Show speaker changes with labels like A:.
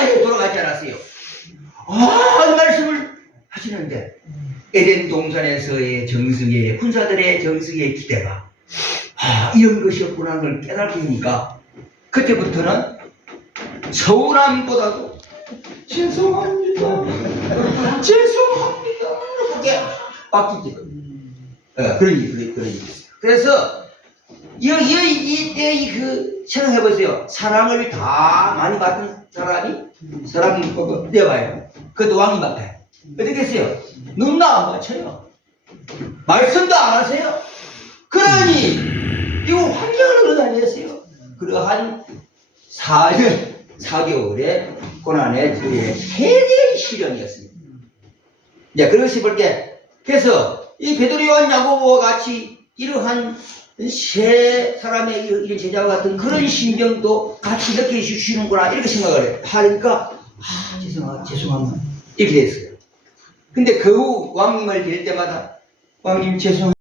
A: 광야에 돌아가지 않았어요. 아, 말씀을 하시는데 에덴 동산에서의 정승의 군사들의 정승의 기대가 아, 이런 것이었구나 하는 걸 깨닫으니까 그때부터는 서운함보다도 죄송합니다. 죄송합니다. 그게 바뀌지. 어, 그런 일, 그런, 그런 일. 그래서, 이, 이, 이때 이 그, 생각해보세요. 사랑을 다 많이 받은 사람이, 사람 보고 내봐요. 그것도 맡아요. 어떻게 했어요? 눈나 안 맞춰요. 말씀도 안 하세요. 그러니, 이거 환경을 얻어다녔어요. 그러한 4년, 4개월의 고난의 주의 최대의 시련이었습니다. 이제 그것이 볼게. 그래서 이 베드로와 야고보와 같이 이러한 세 사람의 이- 이런 제자와 같은 그런 심정도 같이 느껴주시는구나 이렇게 생각을 해. 하니까 아 죄송합니다 죄송합니다 이렇게 됐어요. 근데 그 후 왕님을 뵐 때마다 왕님 죄송